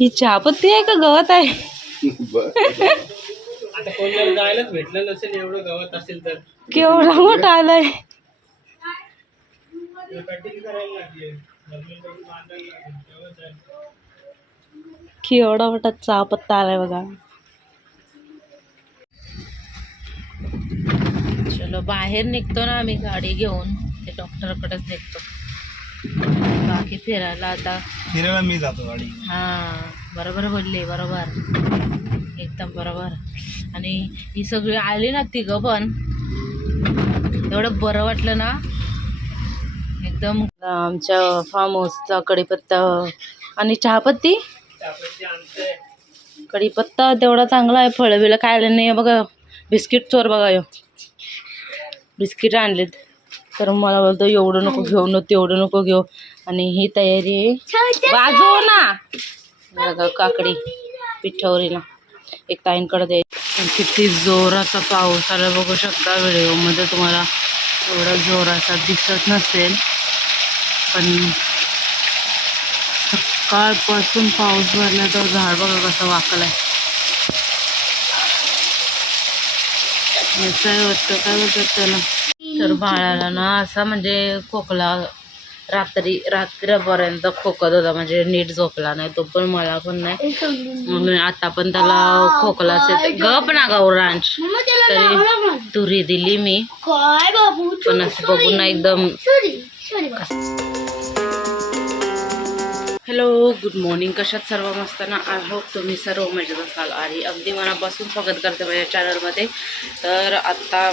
ही चहापत्ती आहे का गवत आहे? बर. आता कोण जर जायलाच भेटलं नसेल एवढं गवत असेल तर. केवढा मोठा आलाय. केवढा मोठा चहापत्ता आलाय बघा. चलो बाहेर निघतो ना आम्ही गाडी घेऊन. ते डॉक्टरकडेच निघतो. बाकी फिरायला आता फिरायला मी जातो गाडी. हा बरोबर बोलले बरोबर. एकदम बरोबर. आणि ही सगळी आली ना तिघं पण. एवढं बरं वाटलं ना. एकदम आमच्या फार्म हाऊसचा कढीपत्ता आणि चहापत्ती? कढीपत्ता तेवढा चांगला आहे फळं बिळं खायला नाही बघा. बिस्किट चोर बघा यो. बिस्किट आणलेत. तर मला बोलतो एवढं नको घेऊ न तेवढं नको घेऊ. आणि ही तयारी आहे. ना. बघा काकडी पिठवरीला. एक ताईंकडे द्यायची किती जोराचा पाऊस आला बघू शकता व्हिडिओमध्ये. तुम्हाला एवढा जोराचा दिसत नसेल. पण सकाळपासून पाऊस भरला तर झाड बघा कसं वाकलाय. याचं वाटतं काय वाटत त्याला? तर बाळाला ना असा म्हणजे खोकला रात्री रात्रीपर्यंत खोकत होता म्हणजे नीट झोपला नाही तो पण मला पण नाही. म्हणून आता पण त्याला खोकला असेल गप ना गौरांश तरी तुरी दिली मी. पण असं बघून ना एकदम हॅलो गुड मॉर्निंग कशात सर्व मस्त ना? आय होप तुम्ही सर्व मजेत असाल. आणि अगदी मनापासून स्वागत करते माझ्या चॅनलमध्ये तर आत्ता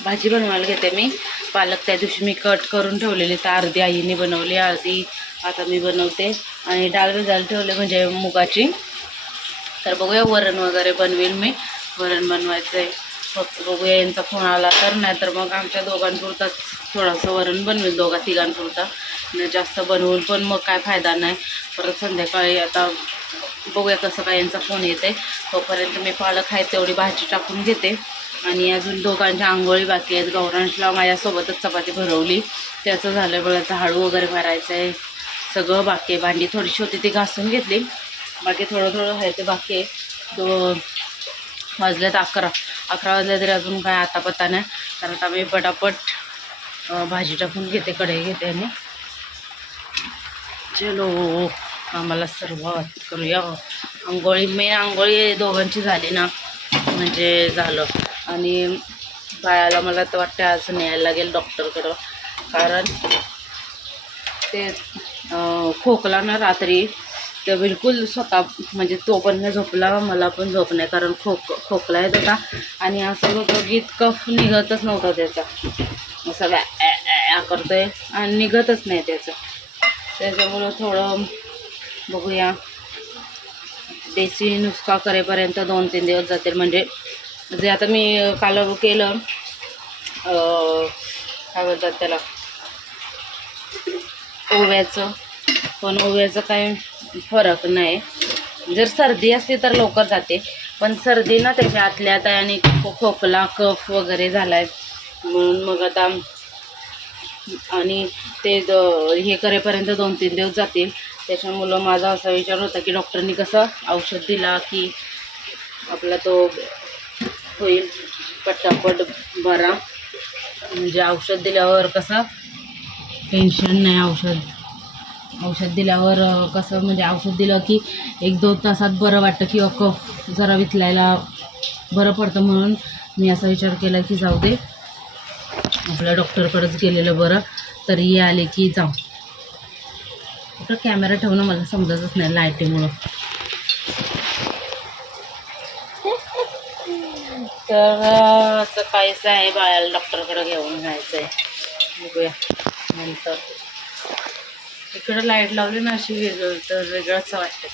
भाजी बनवायला घेते मी. पालक त्या दिवशी मी कट करून ठेवलेली तर अर्धी आईने बनवली अर्धी आता मी बनवते. आणि डाळ भिजायला ठेवले म्हणजे मुगाची. तर बघूया वरण वगैरे बनवेल मी. वरण बनवायचं आहे फक्त बघूया यांचा फोन आला तर. नाही तर मग आमच्या दोघांपुरताच थोडंसं वरण बनवेल दोघा तिघांपुरता. नाही जास्त बनवून पण मग काय फायदा नाही. परत संध्याकाळी आता बघूया कसं काय यांचा फोन येते तोपर्यंत मी पालक आहे तेवढी भाजी टाकून घेते. आणि अजून दोघांच्या आंघोळी बाकी आहेत. गौरांशला माझ्यासोबतच चपाती भरवली. त्याचं झालं बघा झाडू वगैरे भरायचं आहे सगळं बाकी आहे. भांडी थोडीशी होती ती घासून घेतली. बाकी थोडं थोडं आहे ते बाकी आहे. तो वाजल्यात अकरा. अकरा वाजले तरी अजून काय आता पत्ता नाही. कारण आता मी पटापट भाजी टाकून घेते कढई घेते आणि. चलो आम्हाला सर्वात करूया. आंघोळी मेन आंघोळी दोघांची झाली ना. म्हणजे झालं. आणि बाळाला मला तर वाटतं आज न्यायला लागेल डॉक्टरकडं. कारण ते खोकला ना रात्री तर बिलकुल स्वतः म्हणजे तो पण नाही झोपला मला पण झोप नाही कारण खोक खोकला येत होता. आणि असं होतं की कफ निघतच नव्हता त्याचा. असं ॲ, ॲ, करतोय आणि निघतच नाही त्याचं. त्याच्यामुळं थोडं बघूया. देशी नुसका करेपर्यंत दोन तीन दिवस जातील. म्हणजे जे आता मी काल केलं काय बोलतात त्याला? ओव्याचं. पण ओव्याचं काही फरक नाही. जर सर्दी असते तर लवकर जाते. पण सर्दी ना त्याच्या आतल्या आता आणि खो- खोकला कफ वगैरे झाला आहे म्हणून मग आता आणि ते द- हे करेपर्यंत दोन तीन दिवस जातील. त्याच्यामुळं माझा असा विचार होता की डॉक्टरनी कसं औषध दिला की आपला तो होईल. पटापट बरा म्हणजे औषध दिल्यावर कसं टेन्शन नाही औषध. औषध दिल्यावर कसं म्हणजे औषध दिलं की एक दोन तासात बरं वाटतं किंवा कफ जरा विथलायला बरं पडतं म्हणून मी असा विचार केला की जाऊ दे. आपल्या डॉक्टरकडेच गेलेलं बरं तरी आले की जाऊ. कुठं कॅमेरा ठेवणं मला समजतच नाही लायटीमुळं तर असं काहीच आहे बाळाला डॉक्टरकडे घेऊन जायचं आहे बघूया. नंतर. इकडं लाइट लावली ना अशी वेगळं तर वेगळंच वाटतं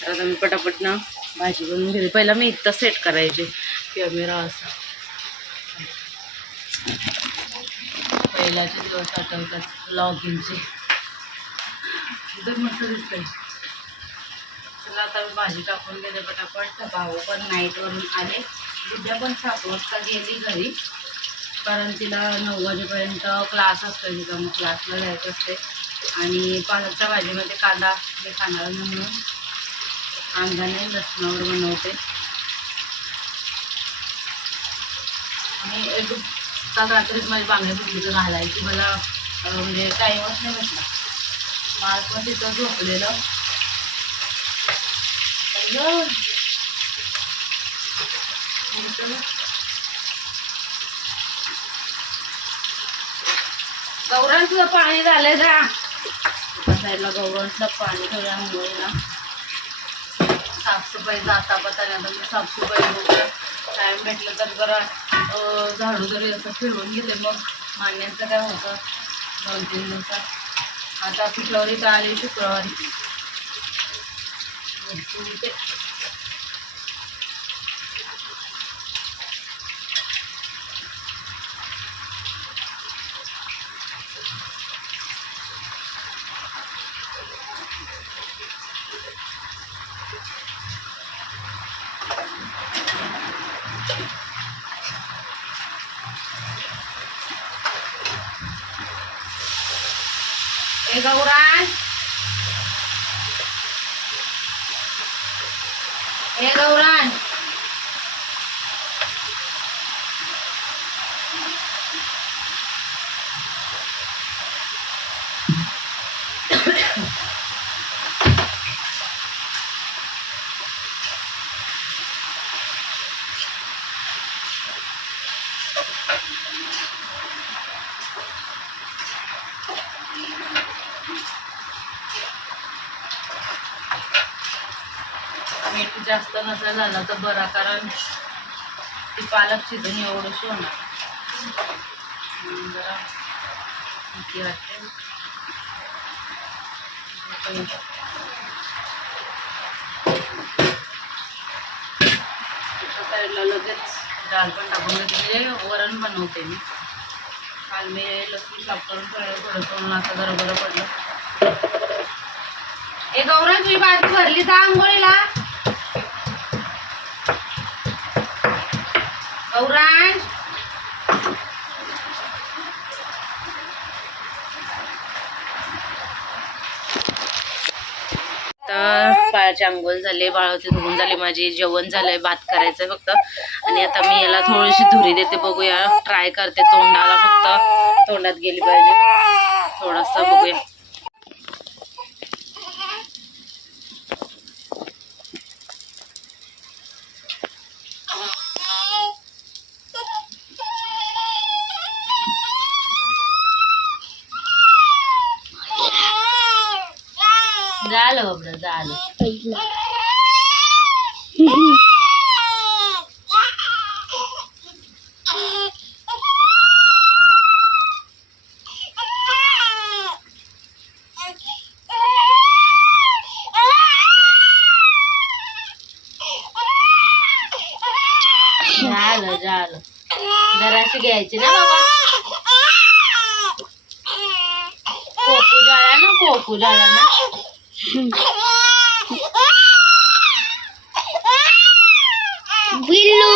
तर आता मी पटापट ना भाजी बनवून घेते. पहिला मी इथं सेट करायची. कॅमेरा असा. पहिल्याचे दिवस आठवतात लॉगिनचे एकदम मस्त दिसतंय. चला आता भाजी टाकून गेले पटापट. तर भाऊ पण नाईटवरून आले. उद्या पण सात वाजता गेली घरी. कारण तिला नऊ वाजेपर्यंत क्लास असतो तिचा मग क्लासला जायचं असते आणि पालकच्या भाजीमध्ये कांदा हे खाणार नाही म्हणून. कांदा लसणावर बनवते. आणि एक काल रात्रीच माझी बांगड्या फुटली घालायची. मला म्हणजे टाईमच नाही भेटला. बाळ पण तिथं झोपलेलं. अय्यो. उठलं. पाणी झालंय का एका साईडला गौरांचं पाणी ठेवल्यामुळे ना साफसफाई जाता पता मी साफसफाई होतं टाईम भेटलं तर जरा झाडू जरी असं फिरवून घेते मग. मान्यांचं काय होतं? दोन तीन दिवसात. आता पिठवरी तर आली शुक्रवारी. उरते. ए गौरान ए गौरान मीठ जास्त नसेल झालं तर बरा कारण ती पालक शिजून एवढंच होणार जरा भीती वाटते. साईडला लगेच डाळ पण टाकून घेते म्हणजे वरण बनवते मी. काल मी लसूण साफ करून ठेवलं थोडं म्हणून आता जरा बरं पडलं. ए गौरव तुझी बाजू भरली जा आंघोळीला. गौरांश तर बाळाची आंघोळ झाली बाळाची धुवून झाली माझी जेवण झालंय भात करायचंय फक्त. आणि आता मी याला थोडीशी धुरी देते बघूया ट्राय करते तोंडाला फक्त. तोंडात गेली पाहिजे. थोडासा बघूया. झालं बाबडं झालं झालं झालं जराशी घ्यायची ना बाबा कोकू झाला ना कोकू झाला ना बिल्लू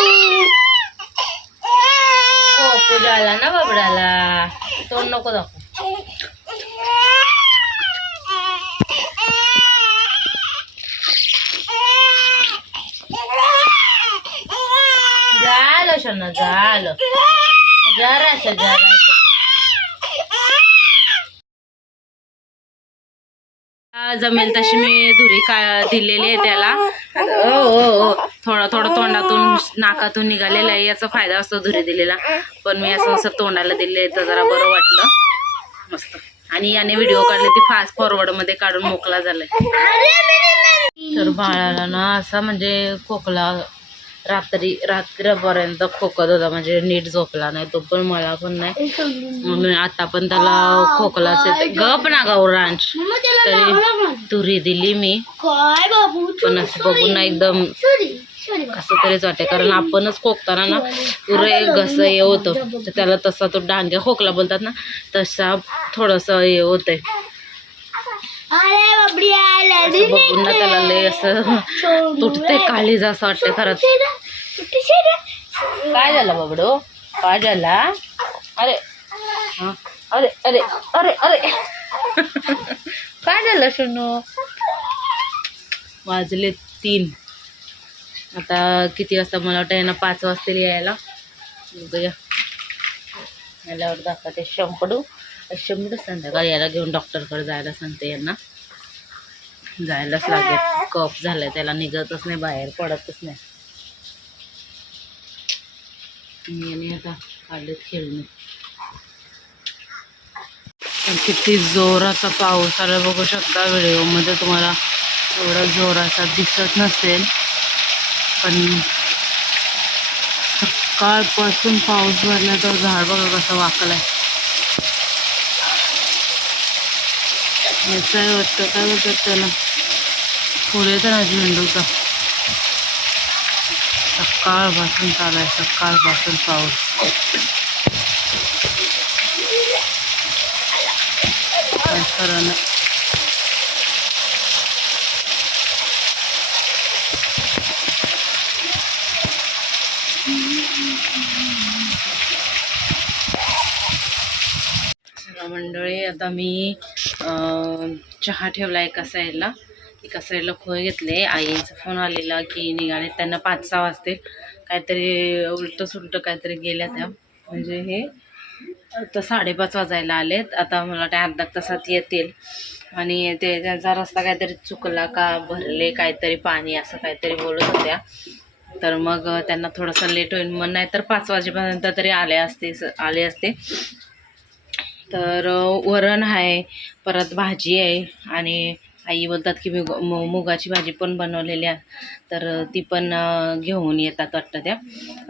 कोकू झाला ना बाबडाला तोंड नको दाखव झालं शोना झालं जरासं जरासं आ, जमेल तशी मी धुरी का दिलेली आहे त्याला. ओ ओ थोडं थोडं तोंडातून नाकातून निघालेलं आहे याचा फायदा असतो धुरी दिलेला. पण मी असं असं तोंडाला दिले तर जरा बरं वाटलं. मस्त. आणि याने व्हिडिओ काढले ती फास्ट फॉरवर्डमध्ये काढून मोकला झालाय. तर बाळाला ना असा म्हणजे खोकला रात्री रात्रीपर्यंत खोकत होता म्हणजे नीट झोपला नाही तो पण मला पण नाही. म्हणून आता पण त्याला खोकलाच येते गप ना गौरांश. तरी. तुरी दिली मी. पण असं बघून ना एकदम कसं तरीच वाटते कारण आपणच खोकताना ना पुरं घस हे होतं. तर त्याला तसा तो डांग्या खोकला बोलतात ना तसा थोडंसं हे होतंय अरे बाबडी आला असं बघून ना त्याला लय असं तुटते काळीज असं वाटतं खरंच. काय झालं बाबडो? काय झाला? अरे. हा. अरे अरे अरे अरे. काय झालं शनू वाजले तीन. आता किती वाजता मला वाटतं यांना पाच वाजतील यायला? बघूया. याल्यावर दाखवते शंपडू. शंभरच म्हणजे संध्याकाळी याला घेऊन डॉक्टरकडे जायला सांगते यांना. जायलाच लागेल. कफ झालाय त्याला निघतच नाही बाहेर पडतच नाही. याने आता आलेत खेळणे. किती जोराचा पाऊस आला बघू शकता व्हिडिओमध्ये. तुम्हाला एवढा जोराचा दिसत नसेल पण सकाळपासून पाऊस भरला तर झाड बघा कसं वाकलाय. याचं आहे वाटतं काय बोलतात त्याला पुढे तर ना झेंडूचा सकाळपासून चालू आहे सकाळपासून पाऊस काय खरं नाही मंडळी आता मी चहा ठेवला एका साईडला एका साईडला खोय घेतले. आईचा फोन आलेला की निघाले. त्यांना पाच सहा वाजतील. काहीतरी उलटं सुलटं काहीतरी गेल्या त्या. म्हणजे हे तर साडेपाच वाजायला आलेत. आता मला वाटतं अर्धा तासात येतील. आणि ते त्यांचा रस्ता काहीतरी चुकला का भरले काहीतरी पाणी असं काहीतरी बोलत होत्या. तर मग त्यांना थोडंसं लेट होईल. मग नाही तर पाच वाजेपर्यंत तरी आले असते आले असते. तर वरण आहे परत भाजी आहे आणि आई बोलतात की मी मु- मुगाची भाजी पण बनवलेली आहे. तर ती पण घेऊन येतात वाटतं त्या.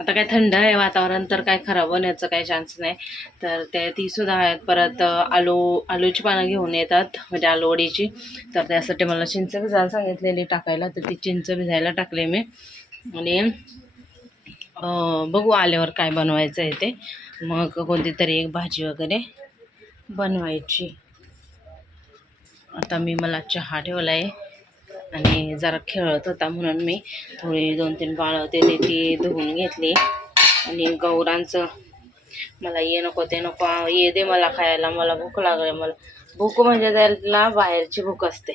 आता काय थंड आहे वातावरण तर काय खराब होण्याचं काही चान्स नाही. तर त्या तीसुद्धा आहेत. परत आलू आलूची पानं घेऊन येतात म्हणजे आलूवडीची तर त्यासाठी मला चिंच भिजायला सांगितलेली टाकायला तर ती चिंच भिजायला टाकले मी. आणि बघू आल्यावर काय बनवायचं आहे ते. मग कोणती तरी एक भाजी वगैरे. बनवायची. आता मी मला चहा ठेवला आहे आणि जरा खेळत होता म्हणून मी थोडी दोन तीन बाळं होते ते ती धुवून घेतली. आणि गौरांचं मला ये नको ते नको ये दे मला खायला मला भूक लागली मला भूक म्हणजे त्याला बाहेरची भूक असते.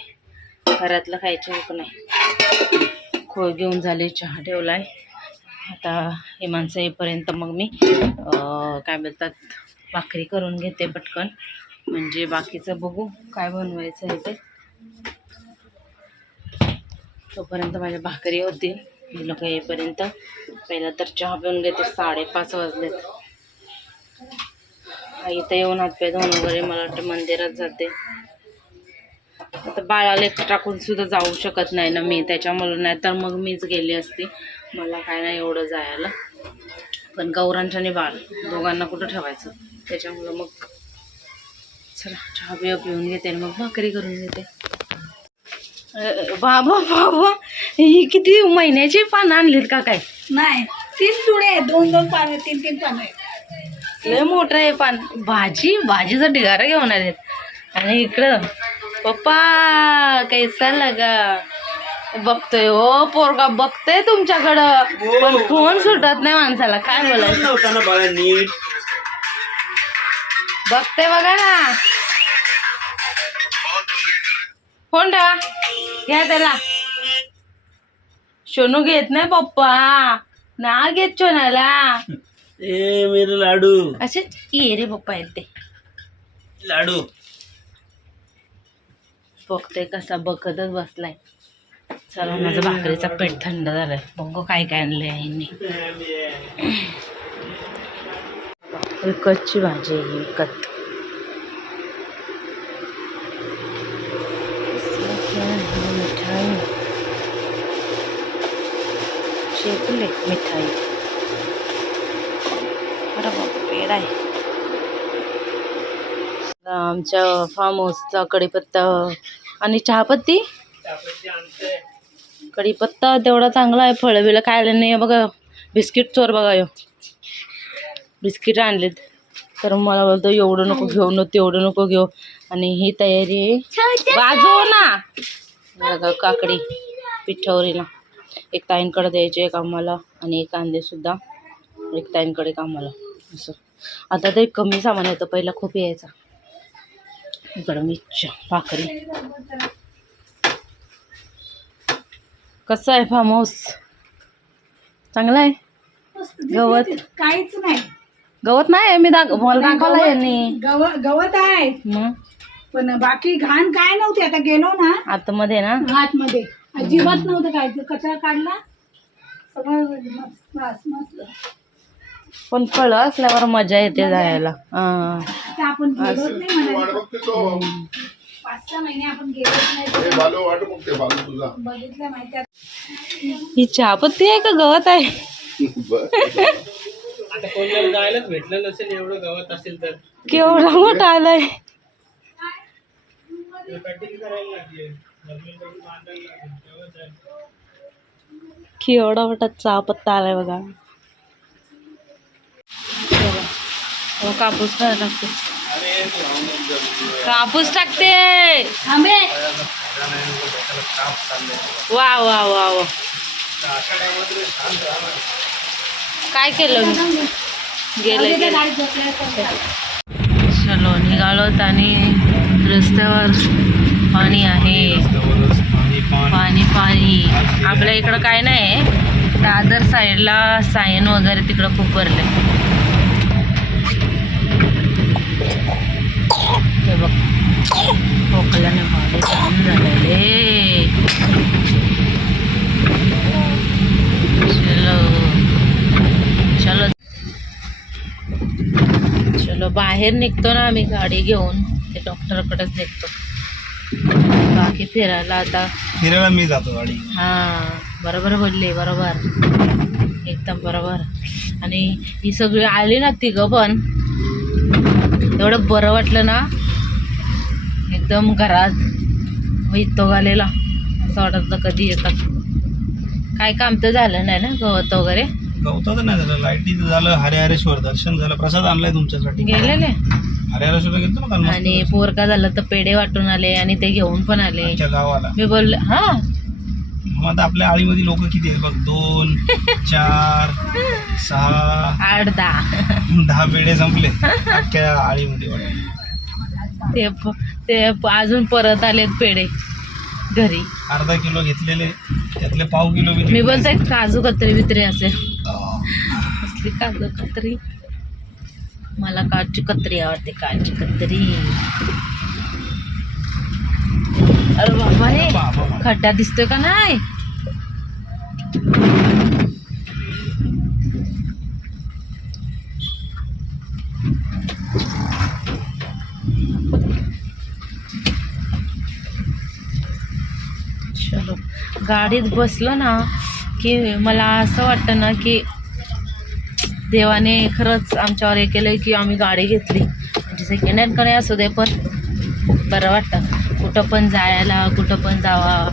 घरातलं खायची भूक नाही. खोळ घेऊन झाली चहा ठेवला आहे आता हे माणसं येईपर्यंत मग मी काय बोलतात भाकरी करून घेते पटकन. म्हणजे बाकीचं बघू काय बनवायचं आहे ते. तोपर्यंत माझ्या भाकरी होतील. हे लोक येईपर्यंत. पहिलं तर चहा पिऊन घेते. साडेपाच वाजलेत. आई इथं येऊन हातपाय धुवून वगैरे मला वाटतं मंदिरात जाते. आता बाळाला एकटं टाकून सुद्धा जाऊ शकत नाही ना मी. त्याच्यामुळे नाही तर मग मीच गेली असती. मला काय नाही एवढं जायला. पण गौरांच्या आणि बाळ. दोघांना कुठं ठेवायचं? त्याच्यामुळं मग चला चहा बिया पिऊन घेते आणि मग भाकरी करून घेते. बाबा बाबा ही किती महिन्याची पानं आणलीत का काय? नाही तीन जुडे आहेत. दोन दोन पाने तीन तीन पाने लय मोठं आहे पान. भाजी भाजीचा ढिगारा घेऊन आलेत. आणि इकडं पप्पा कैसा लगा? बघतोय हो पोरगा बघतोय तुमच्याकडं. पण फोन सुटत नाही माणसाला. काय बोलायचं? बघते बघा ना. फोन ठेवा. घ्या त्याला. सोनू घेत नाही पप्पा. ना घेत सोनाला. ए मेरे लाडू. असे ये रे पप्पा आहेत ते लाडू. बघते कसा बघतच बसलाय. चला माझं भाकरीचा पेट थंड झालाय. बघू काय काय आणलंय आईने. विकतची भाजी आहे ही, विकत मिठाई. मिठाई पेड आहे. आमच्या फार्म हाऊसचा कढीपत्ता आणि चहापत्ती? कढीपत्ता तेवढा चांगला आहे फळं बिळं खायला नाही बघा. बिस्किट चोर बघा यो. बिस्किट आणलेत. तर मला बोलतो एवढं नको घेऊ न तेवढं नको घेऊ. आणि ही तयारी आहे. बाजू ना. काकडी पिठवरीला. एक ताईंकडे द्यायची एक आम्हाला आणि एक कांदेसुद्धा एक ताईंकडे एक आम्हाला असं. आता ते कमी सामान येतं पहिला खूप यायचा. इकडं मिरच्या भाकरी. कसं आहे फार्म हाऊस? चांगलं आहे? गवत? काहीच नाही. गवत नाही मी दाख मला दाखवला यांनी. गवत गवत आहे. मग? पण बाकी घाण काय नव्हती आता गेलो ना. आतमध्ये ना? आतमध्ये. अजिबात नव्हतं काय कचरा काढला सगळं मस्त मस्त मस्त. पण फळं असल्यावर मजा येते जायला. हा. ते आपण गेलोच नाही म्हणाले पाच सहा महिने आपण गेलोच नाही. बालू वाट बघते बालू तुझा. बघितलं माहिती ही चहापत्ती आहे का? गवत आहे. आता कोणाला जायलाच भेटलं नसेल एवढं गवत असेल तर. केवढा मोठा आलाय. कटिंग करायला लागले. केवढा मोठा चहापत्ता आलाय बघा. हो कापूस टाकते. कापूस टाकते. वा वा वा वा. काय केलं मी? गेलं चलो निघालोत आणि रस्त्यावर पाणी आहे. पाणी पाणी. आपल्या इकडं काय नाही. दादर साईडला सायन वगैरे तिकडं खूप भरले. हे बघ. खोकल्याने भाडे झालेले. बाहेर निघतो ना आम्ही गाडी घेऊन ते डॉक्टरकडेच निघतो. बाकी फिरायला आता फिरायला मी जातो गाडी. हा बरोबर बोलले बरोबर. एकदम बरोबर. आणि ही सगळी आली ना तिघं पण. एवढं बरं वाटलं ना. एकदम घरात वैतो आलेला. असं वाटत कधी येतात. काय काम तर झालं नाही ना गवत वगैरे? गवताचं नाही झालं. लाईटीचं झालं हरिहरेश्वर दर्शन झालं. प्रसाद आणलाय तुमच्यासाठी. गेलेले? हरिहरेश्वरला ना काल मस्त आणि पोरका झालं तर पेढे वाटून आले आणि ते घेऊन पण आले. आमच्या गावाला. मी बोलले हा? मग आता आपल्या आळीमध्ये लोक किती आहेत बघ? दोन चार सहा आठ दहा. दहा पेढे संपले. अख्ख्या आळीमध्ये. ते प- ते प- अजून परत आलेत पेढे घरी. अर्धा किलो घेतलेले. त्यातले पाव किलो बी मी बोलते काजू कतरी बित्री असेल. कसली काजू कत्री? मला काजू कत्री आवडते काजू कत्री. अरे बाबा रे खड्डा दिसतोय का नाही? चलो. गाडीत बसलो ना की मला असं वाटतं ना की देवाने खरंच आमच्यावर हे केलं की आम्ही गाडी घेतली. म्हणजे सेकंड हँडकडे असू दे पण बरं वाटतं. कुठं पण जायला कुठं पण जावा.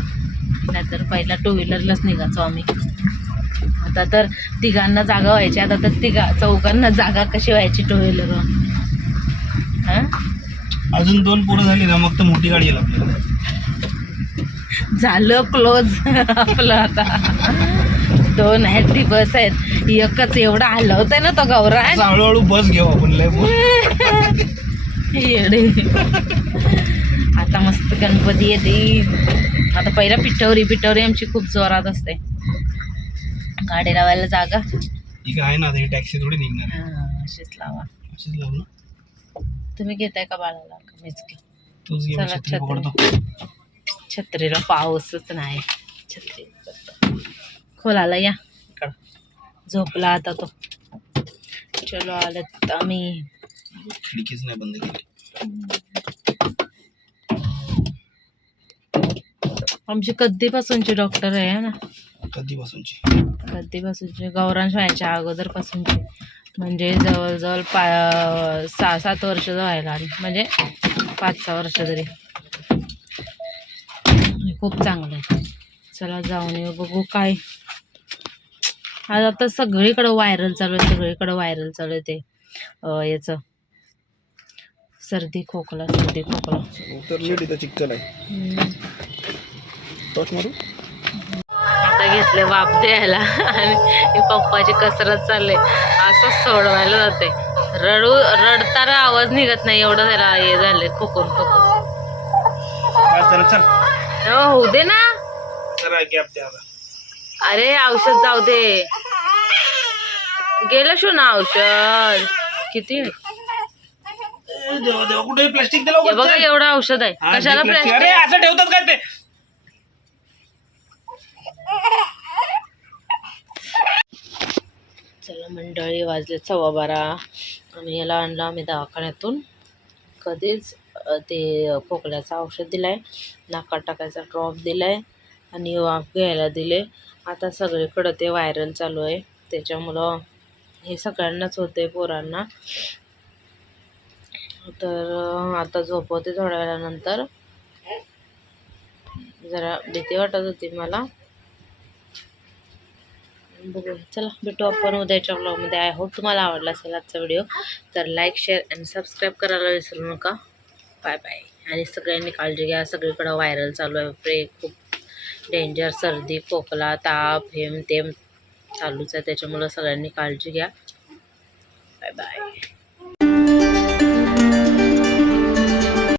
नाहीतर पहिला टू व्हीलरलाच निघायचो आम्ही. आता तर तिघांना जागा व्हायची. आता तर तिघा चौघांना जागा कशी व्हायची टू व्हीलरवर हां? अजून दोन पोरं झाली ना मग तर मोठी गाडी येईल आपल्याला. झालं क्लोज आपलं आता. दोन आहेत ती बस आहेत. एकच एवढा हलवतंय ना तो गौरा. हळूहळू बस घेऊ आपण. येडे. आता मस्त गणपती येते. आता पहिला पिठवरी पिठवरी आमची खूप जोरात असते. गाडी लावायला जागा. ठीक आहे ना ही टॅक्सी थोडी निघणार आहे. अशीच लावा. अशीच लावू ना. तुम्ही घेताय का बाळाला? मीच घे. तूच छत्री छत्रीला पाऊसच नाही. छत्री खोलाला या. इकडं झोपला आता तो. चलो आलं आम्ही. खिडकीच नाही बंद केली. आमची कधीपासूनची डॉक्टर आहे ना? कधीपासूनची? कधीपासूनची? गौरांश व्हायच्या अगोदरपासूनची. म्हणजे जवळजवळ पा सहा सात वर्ष व्हायला आली. म्हणजे पाच सहा वर्ष तरी. खूप चांगलं आहे. चला जाऊन येऊ बघू काय आज आता सगळीकडं व्हायरल चालू आहे सगळीकडं व्हायरल चालू आहे ते. याचं. सर्दी खोकला सर्दी खोकला. चिकचल आहे. आता घेतले वाप द्यायला. आणि पप्पाची कसरत चालले. असं सोडवायला जाते. रडू रडताना आवाज निघत नाही एवढं त्याला हे झाले खोकून खोकून. हो, होऊ दे ना. अरे औषध जाऊ दे. गेलं शो ना औषध. किती? कुठे प्लास्टिक हे बघा एवढं औषध आहे. कशाला अरे प्लास्टिक असं ठेवतात काय ते? चला मंडळी वाजले सव्वा बारा. आणि याला आणलं आम्ही दवाखान्यातून. कधीच अ, ते खोकल्याचं औषध दिलं आहे नाकात टाकायचा ड्रॉप दिला आहे आणि वाफ घ्यायला दिले. आता सगळीकडं ते व्हायरल चालू आहे. त्याच्यामुळं हे सगळ्यांनाच होते पोरांना. तर आता झोपवते थोड्या वेळानंतर. जरा भीती वाटत होती मला. बघू चला भेटू आपण उद्याच्या ब्लॉगमध्ये आय होप तुम्हाला आवडला असेल आजचा व्हिडिओ तर लाईक शेअर आणि सबस्क्राईब करायला विसरू नका. बाय बाय आणि सगळ्यांनी काळजी घ्या. सगळीकडं व्हायरल चालू आहे. प्रे खूप डेंजर सर्दी खोकला ताप हेम तेम चालूच आहे. त्याच्यामुळं सगळ्यांनी काळजी घ्या. Bye bye